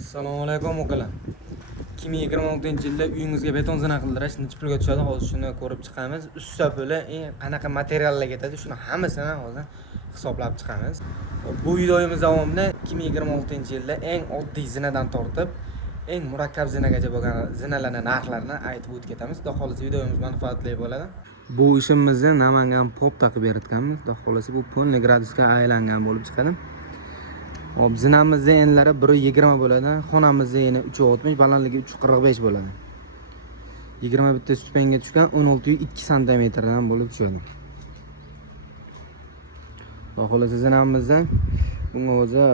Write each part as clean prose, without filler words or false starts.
Assalomu alaykum ukalar. 2026-yilda uyingizga beton zina qildirish necha pulga tushadi? Hozir shuni ko'rib chiqamiz. Usta puli qanaqa materiallar ketadi, shuni hammasini hozir hisoblab chiqamiz. Bu videomiz davomida 2026-yilda eng oddiy zinadan tortib eng murakkab zinagacha bo'lgan zinalarning narxlarini aytib o'tib ketamiz. Xudo xolisa videomiz manfaatli bo'ladi. Bu ishimizni Namangan pop taqib beritganmiz. Xudo xolisa bu polniy gradusga aylangan bo'lib chiqadi. Hop, zinamizning enlari 1.20 bo'ladi. Xonamizning eni 3.60, balandligi 3.45 bo'ladi. 21 stupenga tushgan 16.2 sm dan bo'lib tushadi. Xolos zinamizdan bunga o'zi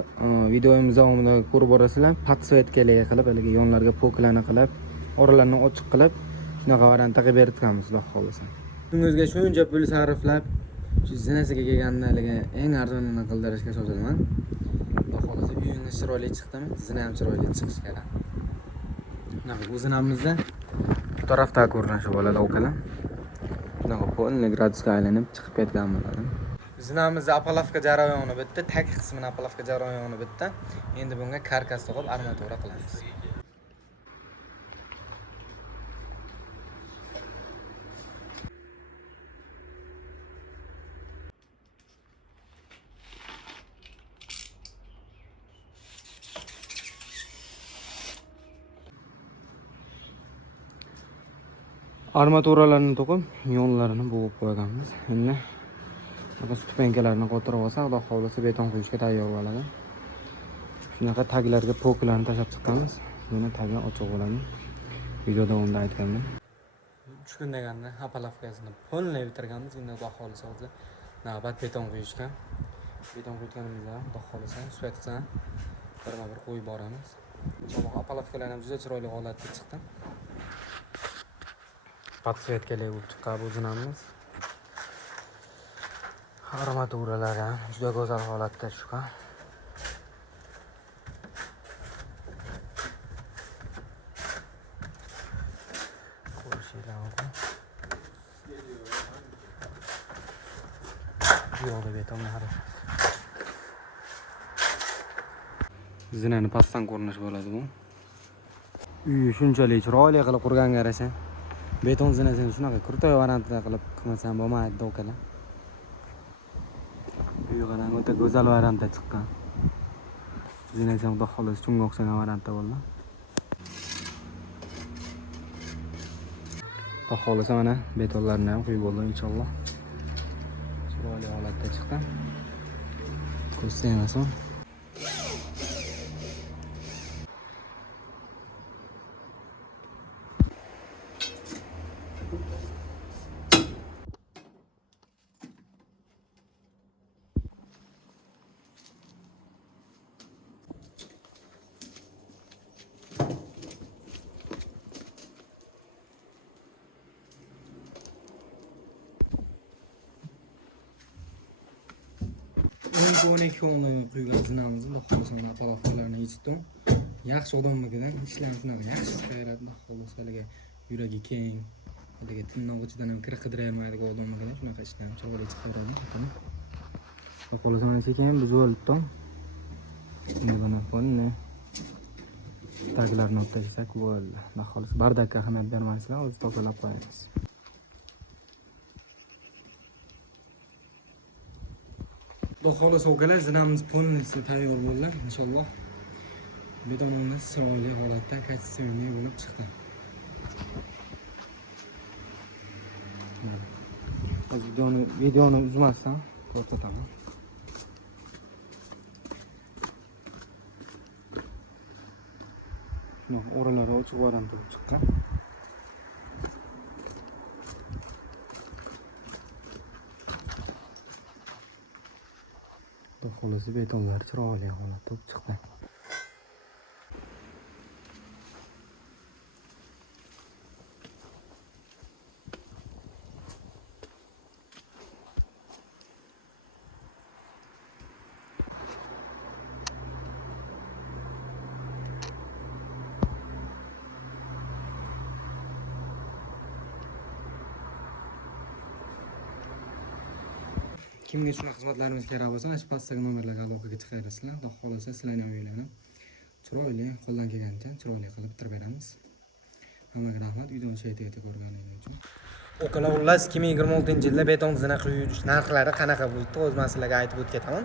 videomiz davomida ko'rib borasizlar. Podsvetkalar qilib, haligi yonlarga poklarni qilib, oralarni ochiq qilib, shunaqa variantda qilib beritganmiz, xudo xolisa. O'zingizga shuncha pul sarflab, shu zinasiga kelganlarga eng arzonini qildirishga shoshilaman. Uyingiz chiroyli chiqdimi? Zina ham chiroyli chiqishi kerak. Mana bu zinamizda bu tarafda ko'rinishi bo'ladi ukalar. Bunaqa polniy gradusga aylanib chiqib ketgan bo'ladi. Zinamizda apalavka jarayoni bitta, tag qismini apalavka jarayoni bitta. Endi bunga karkas taqib armatura qilamiz. Armaturalarni to'qib, yonlarini bo'g'ib qo'yganmiz. Endi bu stupenkalarni qo'tirib olsa, xudo xolisa beton quyishga tayyor bo'ladi. Shunaqa taglarga poklarni tashlab chiqqanmiz. Buni tagi ochiq bo'ladi. Video davomida aytganman. 3 kun deganda apalavkasini polniy bitirganmiz. Endi xudo xolisa hozir navbat beton quyishga. Beton quyganimizda xudo xolisa svetsa bir qo'yib boramiz. Inshaalloh apalavkalar ham juda chiroyli holatda chiqdi. Podsvetkalar bo'lib chiqqan bu zinamiz. Armaturalar ham juda go'zal holatda tushgan. Ko'rishinglar mumkin. Yo'lda betonga qarab. Zinani pastdan ko'rinish bo'ladi bu. Uy shunchalik chiroyli qilib qurganga yarasha. Beton zinasini shunaqa kurtoy variantda qilib qilmasam bo'lmaydi ukalar. Uyga o'ta go'zal variantda chiqqan. Zinasi ham xudo xolisa shunga o'xshagan variantda bo'ldi. Xudo xolisa mana betonlarni ham quyib bo'ldi inshaalloh. Chiroyli holatda chiqqan. Ko'rsangiz ham o'nga quygan zinamizni xudo xolisa mana apalavkalarni yechdim. Yaxshi odamlardan ishlarni shunaqa yaxshi qiladi. Xudo xolisa yuragi keng, haligi tirnoqchidan ham kir qidirmaydigan odamlardan shunaqa ishlarni chiroyli chiqaradi. Xudo xolisa mana sekin buzib olibdi. Endi mana polni taglarni o'tkazsak bo'ldi. Xudo xolisa bardakka ahamiyat bermaysizlar, o'zi tozalab qo'yamiz. Xudo xolisa ukalar, zinamiz polnisi tayyor bo'ldi. Inshaalloh betonimiz chiroyli holatda konditsionerli bo'lib chiqdi. Videoni uzmasdan to'xtataman. Shunaqa o'ralari ochiq variantda bo'lib chiqqan. Xolasi betonlar chiroyli holatda bo'lib chiqdi. Kimga shunaqa xizmatlarimiz kerak bo'lsa, shu pastdagi nomerlarga aloqaga chiqaverasizlar. Xudo xolisa sizlarni ham uylanib chiroyli, qo'ldan kelgancha chiroyli qilib bitirib beramiz. Hammaga rahmat videoni shaytega ko'rganingiz uchun. O'qila xullas 2026-yilda beton zina quyish narxlari qanaqa bo'ldi, o'z masalaga aytib o'tib ketaman.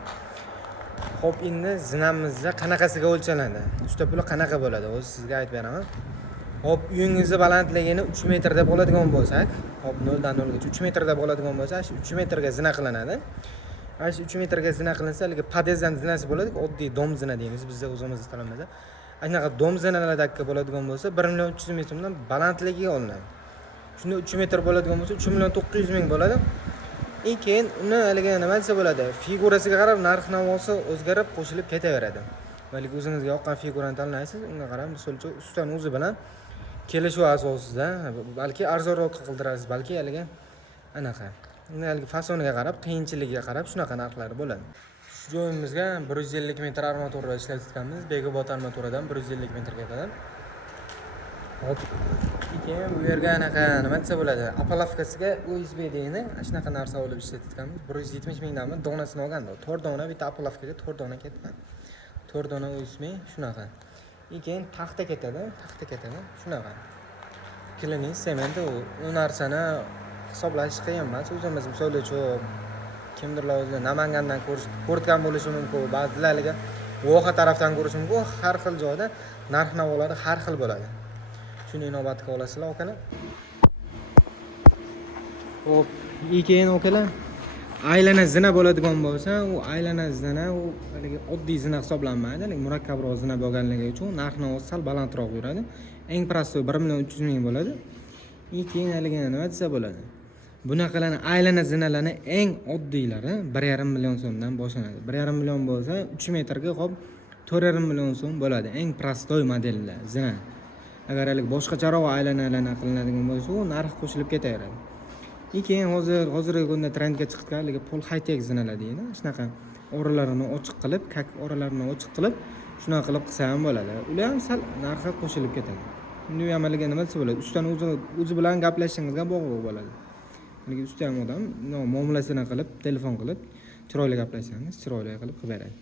Xo'p, endi zinamizda qanaqasiga o'lchanadi? Usta puli qanaqa bo'ladi? O'zi sizga aytib beraman. Xo'p, uyingizni balandligini 3 metr deb oladigan bo'lsak, xo'p 0 dan 0 gacha 3 metr deb oladigan bo'lsa, 3 metrga zina qilinadi. Ash 3 metrga zina qilinsa, haligi podezdan zinasi bo'ladi, oddiy dom zina deymiz bizda o'zimiz tilimizda. Anaqa dom zinalardagi bo'ladigan bo'lsa 1.300.000 ming so'mdan balandligiga olinadi. Shunda 3 metr bo'ladigan bo'lsa 3.900.000 bo'ladi. Keyin uni haligi nima desa bo'ladi? Figurasiga qarab narx-navosi o'zgarib, qo'shilib ketaveradi. Balki o'zingizga yoqqan figurani tanlaysiz, unga qarab misolcha ustaning o'zi bilan kelishuv asosida balki arzonroq qildirasiz, balki haligi anaqa. Haligi fasoniga qarab, qiyinchiligiga qarab shunaqa narxlar bo'ladi. Shu joyimizga 150 metr armatura ishlatganmiz. Begobod armaturadan 150 metr ketadi. Hop. Keyin bu yerga anaqa nima desa bo'ladi? Apalovkasiga USB deyni, shunaqa narsa olib ishlatganmiz. 170 mingdanmi donasini olganda. 4 dona bitta apalovkaga 4 dona ketgan. 4 dona USB shunaqa. Keyin taxta ketadi. Shunaqa. Klinik sement u narsani hisoblash qiyin emas. O'zimiz misol uchun kimdirlar o'zi Namangandan ko'rgan bo'lishi mumkin, ba'zilarga Voha tarafdan ko'rishi mumkin. Har xil joyda narx-navolari har xil bo'ladi. Shuni inobatga olasizlar, okalar. Hop, keyin okalar, aylana zina bo'ladigan bo'lsa, u aylana zina u haligi oddiy zina hisoblanmaydi. Haligi murakkabroq zina bo'lganligi uchun narx-navosi sal balandroq yuradi. Eng prostoy 1.300.000 bo'ladi. Keyin haligi nima desa bo'ladi? Bunaqalarni aylana zinalarni eng oddiylari 1.5 million so'mdan boshlanadi. 1.5 million bo'lsa 3 metrga hop 4.5 million so'm bo'ladi. Eng prostoy modellar zina. Agar hali boshqacharoq aylanalarni qilinadigan bo'lsa, u narx qo'shilib ketaveradi. Keyin hozirgi kunda trendga chiqqan haligi pol high-tech zinalar deydi. Shunaqa oralarini ochiq qilib, shunaqa qilib qilsa ham bo'ladi. Ular ham sal narxi qo'shilib ketadi. Uni ham haliga nima desa bo'ladi? Ustaning o'zi bilan gaplashishingizga bog'liq bo'ladi. Haligi usta ham odam muomalasini qilib, telefon qilib, chiroyli gaplashsangiz, chiroyli qilib beradi.